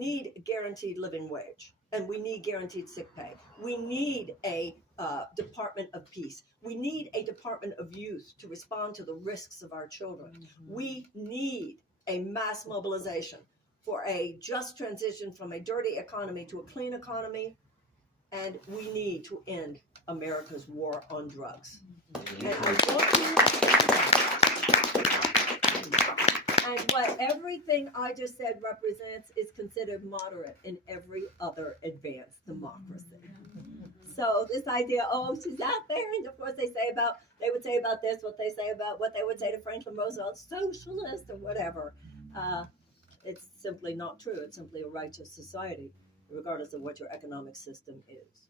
need a guaranteed living wage, and we need guaranteed sick pay. We need a Department of Peace. We need a Department of Youth to respond to the risks of our children. Mm-hmm. We need a mass mobilization for a just transition from a dirty economy to a clean economy, and we need to end America's war on drugs. Mm-hmm. And I want to, and what everything I just said represents is considered moderate in every other advanced democracy. So this idea, oh, she's out there, and of course they would say about this, what they say about what they would say to Franklin Roosevelt, socialist or whatever. It's simply not true. It's simply a righteous society, regardless of what your economic system is.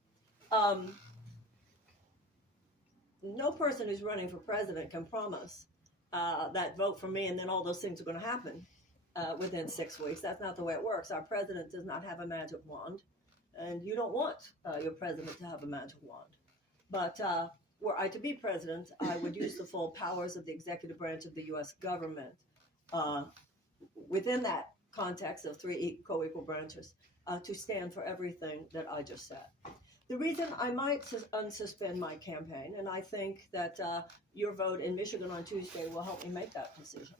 No person who's running for president can promise that vote for me and then all those things are going to happen within 6 weeks. That's not the way it works. Our president does not have a magic wand. And you don't want your president to have a magic wand. But were I to be president, I would use the full powers of the executive branch of the U.S. government within that context of three co-equal branches to stand for everything that I just said. The reason I might unsuspend my campaign, and I think that your vote in Michigan on Tuesday will help me make that decision,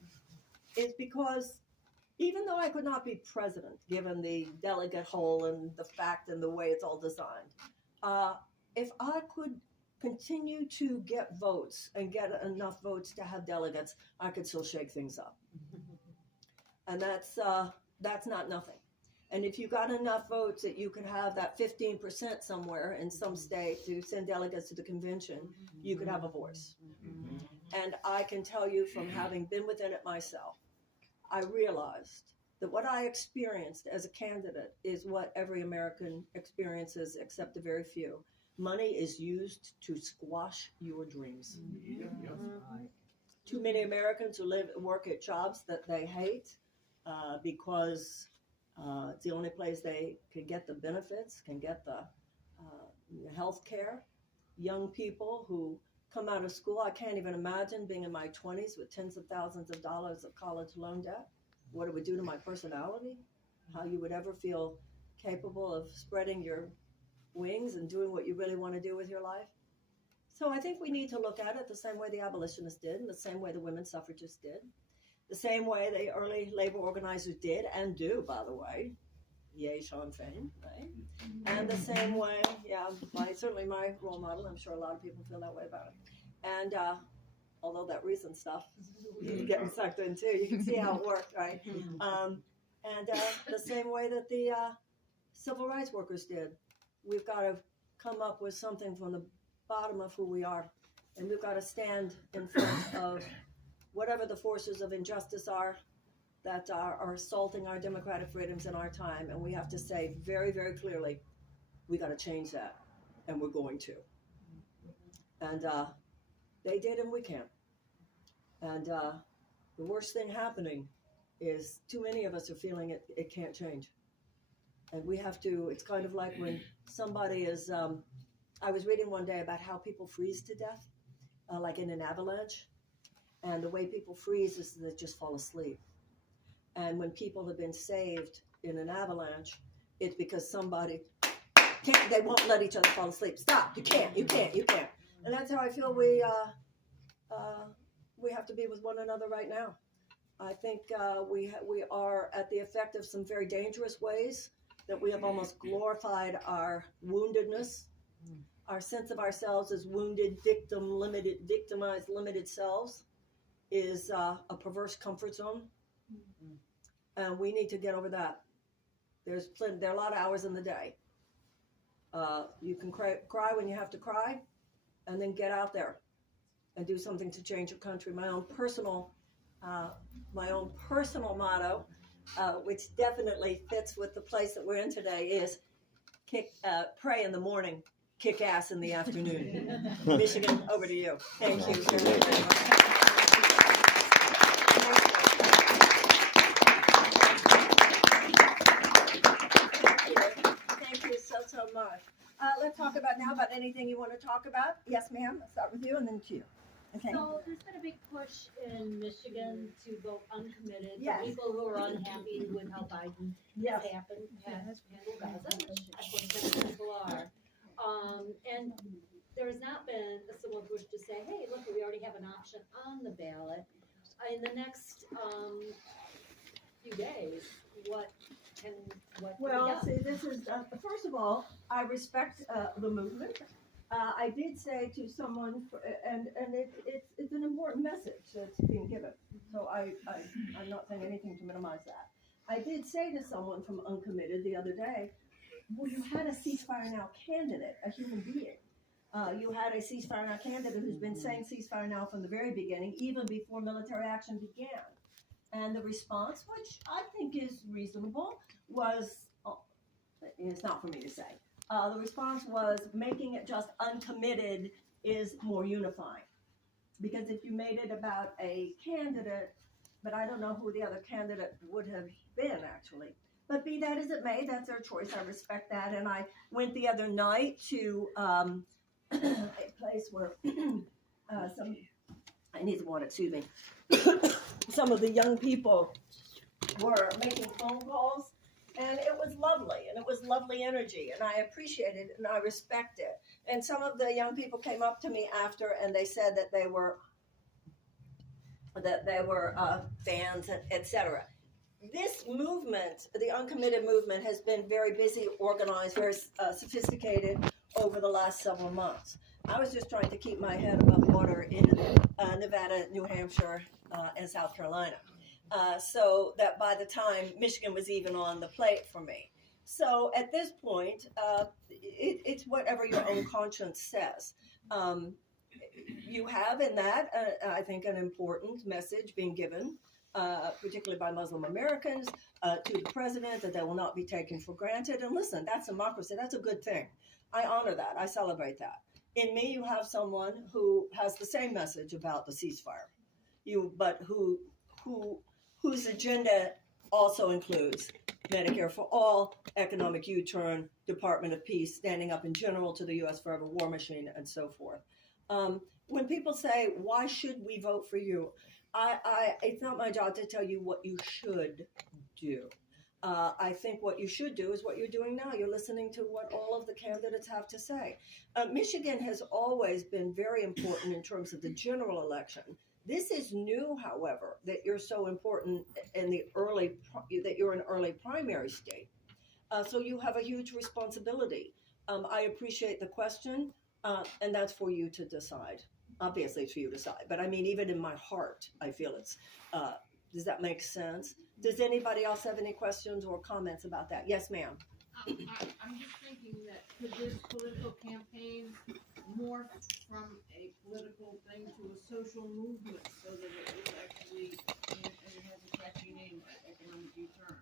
is because even though I could not be president, given the delegate hole and the fact and the way it's all designed, if I could continue to get votes and get enough votes to have delegates, I could still shake things up. And that's not nothing. And if you got enough votes that you could have that 15% somewhere in some state to send delegates to the convention, you could have a voice. And I can tell you from having been within it myself, I realized that what I experienced as a candidate is what every American experiences, except a very few. Money is used to squash your dreams. Too many Americans who work at jobs that they hate because it's the only place they can get the benefits, can get the health care. Young people who come out of school, I can't even imagine being in my 20s with tens of thousands of dollars of college loan debt. What it would do to my personality, how you would ever feel capable of spreading your wings and doing what you really want to do with your life. So I think we need to look at it the same way the abolitionists did, and the same way the women suffragists did, the same way the early labor organizers did and do, by the way. Yay, Sean Fain, right? And the same way, certainly my role model. I'm sure a lot of people feel that way about it. And although that recent stuff is getting sucked in too, you can see how it worked, right? And the same way that the civil rights workers did. We've got to come up with something from the bottom of who we are, and we've got to stand in front of whatever the forces of injustice are that are assaulting our democratic freedoms in our time, and we have to say very, very clearly, we got to change that, and we're going to. And they did, and we can. And the worst thing happening is too many of us are feeling it can't change. And we have to, it's kind of like when somebody is, I was reading one day about how people freeze to death, like in an avalanche. And the way people freeze is they just fall asleep. And when people have been saved in an avalanche, it's because somebody they won't let each other fall asleep. Stop, you can't. And that's how I feel we have to be with one another right now. I think we are at the effect of some very dangerous ways that we have almost glorified our woundedness, our sense of ourselves as wounded, victimized, limited selves is a perverse comfort zone. And we need to get over that. There are a lot of hours in the day. You can cry when you have to cry, and then get out there and do something to change your country. My own personal motto, which definitely fits with the place that we're in today, is pray in the morning, kick ass in the afternoon. Michigan, over to you. Thank you very much. So much. Let's talk about anything you want to talk about. Yes, ma'am. Let's start with you and then to you. Okay. So there's been a big push in Michigan to go uncommitted Yes. for people who are unhappy with how Biden Yes. has handled Gaza, which of course many people are. And there has not been a similar push to say, hey, look, we already have an option on the ballot. In the next few days, what can be Well, done? see, this is first of all, I respect the movement. I did say to someone, and it's an important message that's being given. So I'm not saying anything to minimize that. I did say to someone from Uncommitted the other day, well, you had a Ceasefire Now candidate, a human being. You had a Ceasefire Now candidate who's been saying Ceasefire Now from the very beginning, even before military action began. And the response, which I think is reasonable, was, it's not for me to say, the response was making it just uncommitted is more unifying. Because if you made it about a candidate, but I don't know who the other candidate would have been actually. But be that as it may, that's their choice. I respect that. And I went the other night to a place where I need some water, excuse me. Some of the young people were making phone calls, and it was lovely, and it was lovely energy, and I appreciate it, and I respect it. And some of the young people came up to me after, and they said that they were fans, etc. This movement, the Uncommitted movement, has been very busy, organized, very sophisticated over the last several months. I was just trying to keep my head above water in Nevada, New Hampshire, and South Carolina, so that by the time Michigan was even on the plate for me. So at this point, it's whatever your own conscience says. You have in that, I think, an important message being given, particularly by Muslim Americans, to the president, that they will not be taken for granted. And listen, that's democracy. That's a good thing. I honor that. I celebrate that. In me, you have someone who has the same message about the ceasefire, but whose agenda also includes Medicare for all, economic U-turn, Department of Peace, standing up in general to the U.S. forever war machine, and so forth. When people say, why should we vote for you? It's not my job to tell you what you should do. I think what you should do is what you're doing now. You're listening to what all of the candidates have to say. Michigan has always been very important in terms of the general election. This is new, however, that you're so important in that you're an early primary state. So you have a huge responsibility. I appreciate the question, and that's for you to decide. Obviously, it's for you to decide. But I mean, even in my heart, I feel it's, does that make sense? Does anybody else have any questions or comments about that? Yes, ma'am. I'm just thinking that could this political campaign morph from a political thing to a social movement so that it is actually, and it has a catchy name, like economic U-turn,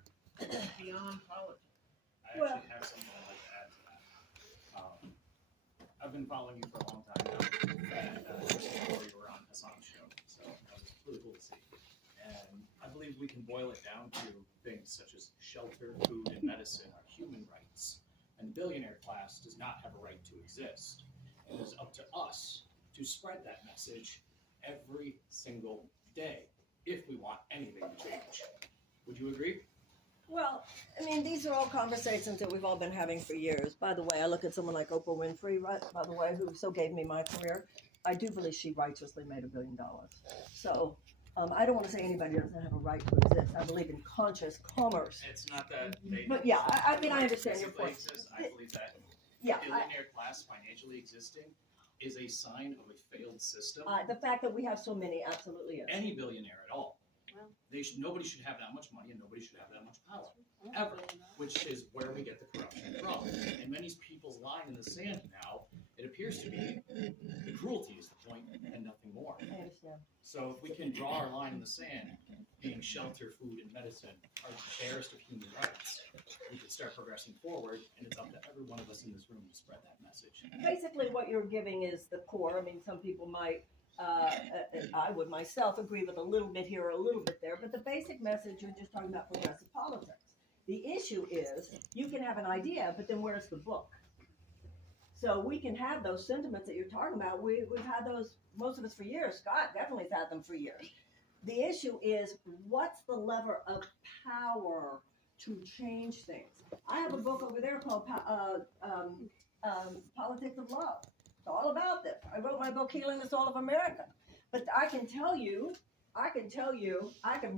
beyond politics? I actually have something I'd like to add to that. I've been following you for a long time now, and just before you were on Hassan's show, so that was really cool to see. And I believe we can boil it down to things such as shelter, food, and medicine are human rights, and the billionaire class does not have a right to exist. It is up to us to spread that message every single day if we want anything to change. Would you agree? Well, I mean, these are all conversations that we've all been having for years. By the way, I look at someone like Oprah Winfrey, right, by the way, who so gave me my career. I do believe she righteously made $1 billion. So I don't want to say anybody doesn't have a right to exist. I believe in conscious commerce. It's not that they But yeah, I mean, I understand your point. I believe that billionaire class financially existing is a sign of a failed system. The fact that we have so many absolutely is. Any billionaire at all. Well. Nobody should have that much money and nobody should have that much power. Ever. Which is where we get the corruption from. And many people's line in the sand now, it appears to be the cruelty is the point and nothing more. I understand. So if we can draw our line in the sand, being shelter, food, and medicine are the barest of human rights, we can start progressing forward, and it's up to every one of us in this room to spread that message. Basically, what you're giving is the core. I mean, some people might, I would myself agree with a little bit here or a little bit there, but the basic message, you're just talking about progressive politics. The issue is you can have an idea, but then where's the book? So we can have those sentiments that you're talking about. We've had those, most of us for years. Scott definitely has had them for years. The issue is, what's the lever of power to change things? I have a book over there called Politics of Love. It's all about this. I wrote my book, Healing the Soul of America. But I can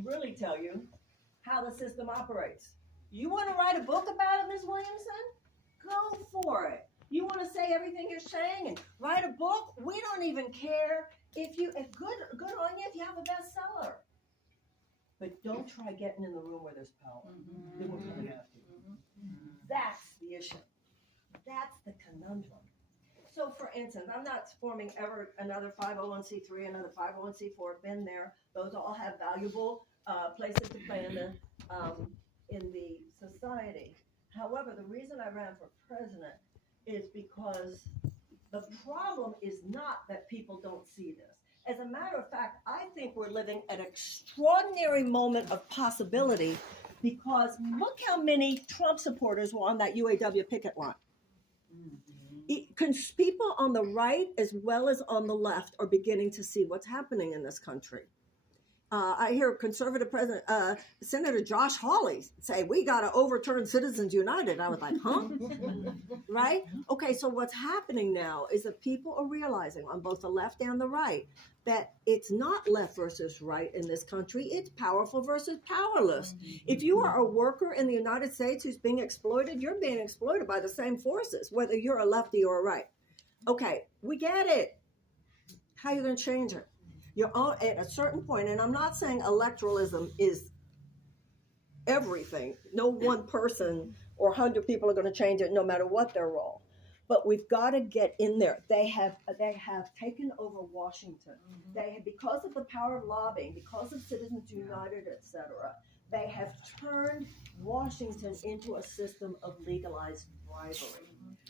really tell you how the system operates. You want to write a book about it, Ms. Williamson? Go for it. You want to say everything you're saying and write a book? We don't even care if good on you if you have a bestseller. But don't try getting in the room where there's power. They won't really have to. That's the issue. That's the conundrum. So, for instance, I'm not forming ever another 501c3, another 501c4. Been there. Those all have valuable places to play in the society. However, the reason I ran for president is because the problem is not that people don't see this. As a matter of fact, I think we're living an extraordinary moment of possibility, because look how many Trump supporters were on that UAW picket line. People on the right as well as on the left are beginning to see what's happening in this country. I hear conservative Senator Josh Hawley say, we got to overturn Citizens United. I was like, huh? Right? Okay, so what's happening now is that people are realizing on both the left and the right that it's not left versus right in this country. It's powerful versus powerless. If you are a worker in the United States who's being exploited, you're being exploited by the same forces, whether you're a lefty or a right. Okay, we get it. How are you going to change it? You're at a certain point, and I'm not saying electoralism is everything. No one person or 100 people are going to change it, no matter what their role. But we've got to get in there. They have taken over Washington. They have, because of the power of lobbying, because of Citizens United, etc. They have turned Washington into a system of legalized bribery.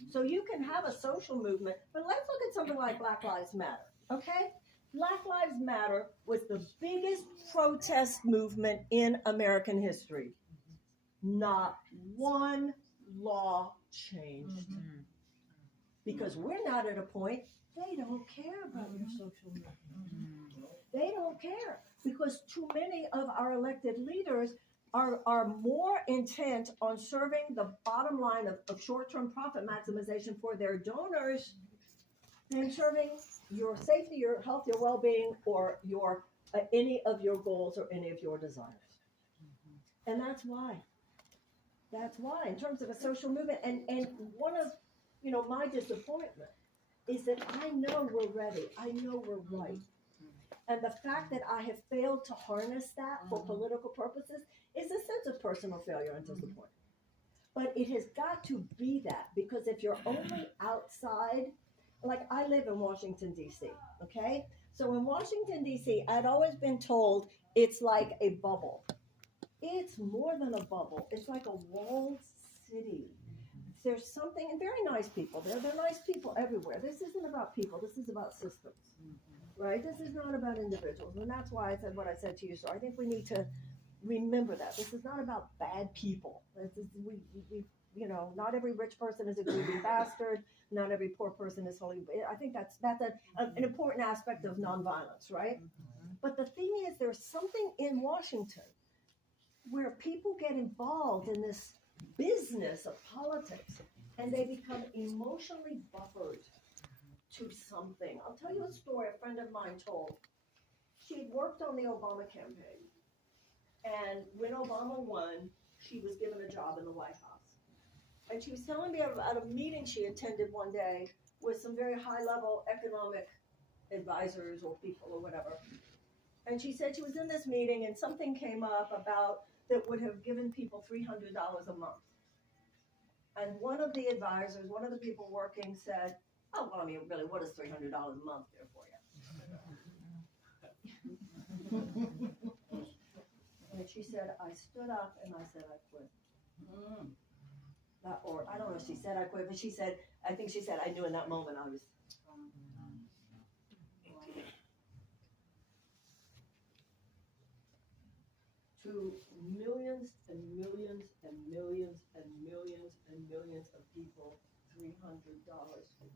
So you can have a social movement, but let's look at something like Black Lives Matter. Okay. Black Lives Matter was the biggest protest movement in American history. Not one law changed. Because we're not at a point, they don't care about your social movement. They don't care, because too many of our elected leaders are more intent on serving the bottom line of short-term profit maximization for their donors than serving your safety, your health, your well-being, or your any of your goals or any of your desires. And that's why. That's why, in terms of a social movement, and one of my disappointment is that I know we're ready. I know we're right. And the fact that I have failed to harness that for political purposes is a sense of personal failure and disappointment. But it has got to be that, because if you're only outside, like I live in Washington, D.C., okay? So in Washington, D.C., I'd always been told it's like a bubble. It's more than a bubble. It's like a walled city. There's something, and very nice people there. They're nice people everywhere. This isn't about people. This is about systems, right? This is not about individuals. And that's why I said what I said to you. So I think we need to remember that. This is not about bad people. This is, not every rich person is a greedy bastard. Not every poor person is holy. I think that's an important aspect of nonviolence, right? But the thing is, there's something in Washington where people get involved in this business of politics, and they become emotionally buffered to something. I'll tell you a story a friend of mine told. She had worked on the Obama campaign, and when Obama won, she was given a job in the White House. And she was telling me about a meeting she attended one day with some very high-level economic advisors or people or whatever. And she said she was in this meeting, and something came up about that would have given people $300 a month. And one of the advisors, one of the people working said, oh, well, I mean, really, what is $300 a month there for you? And she said, I stood up and I said, I quit. Or I don't know if she said I quit, but I think she said, I knew in that moment I was. To millions and millions and millions and millions and millions of people, $300 a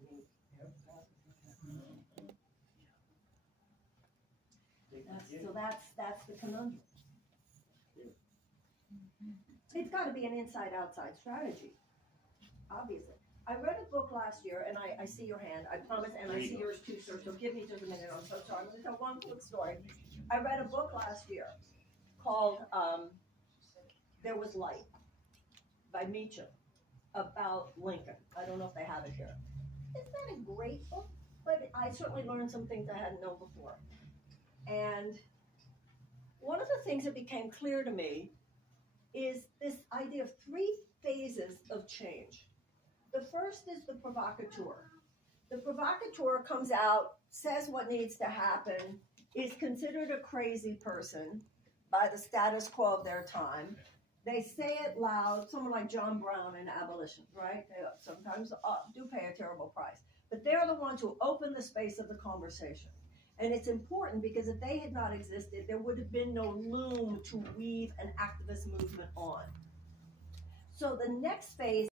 the conundrum. It's got to be an inside-outside strategy, obviously. I read a book last year, and I see your hand, I promise, and I see yours too, sir, so give me just a minute, I'm so sorry. I'm going to tell one quick story. I read a book last year called There Was Light by Meacham about Lincoln. I don't know if they have it here. It's not a great book, but I certainly learned some things I hadn't known before. And one of the things that became clear to me is this idea of 3 phases of change. The first is the provocateur. The provocateur comes out, says what needs to happen, is considered a crazy person by the status quo of their time. They say it loud, someone like John Brown in Abolition, right? They sometimes do pay a terrible price. But they're the ones who open the space of the conversation. And it's important because if they had not existed, there would have been no loom to weave an activist movement on. So the next phase